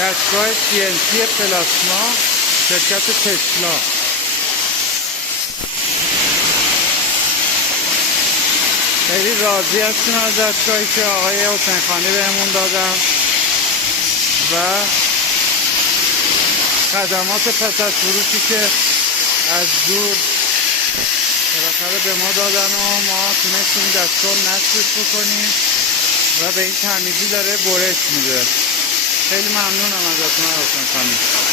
دستگاه CNC پلاسما شرکت تسلا. خیلی راضی هستیم از دستگاهی که آقای حسین خانی بهمون دادن و خدمات پس از فروشی که از دور بالاخره به ما دادن و ما تونستیم دستگاه نصبش بکنیم و به این تمیزی داره برش میده. خیلی ممنونم ازتون حسین خانی.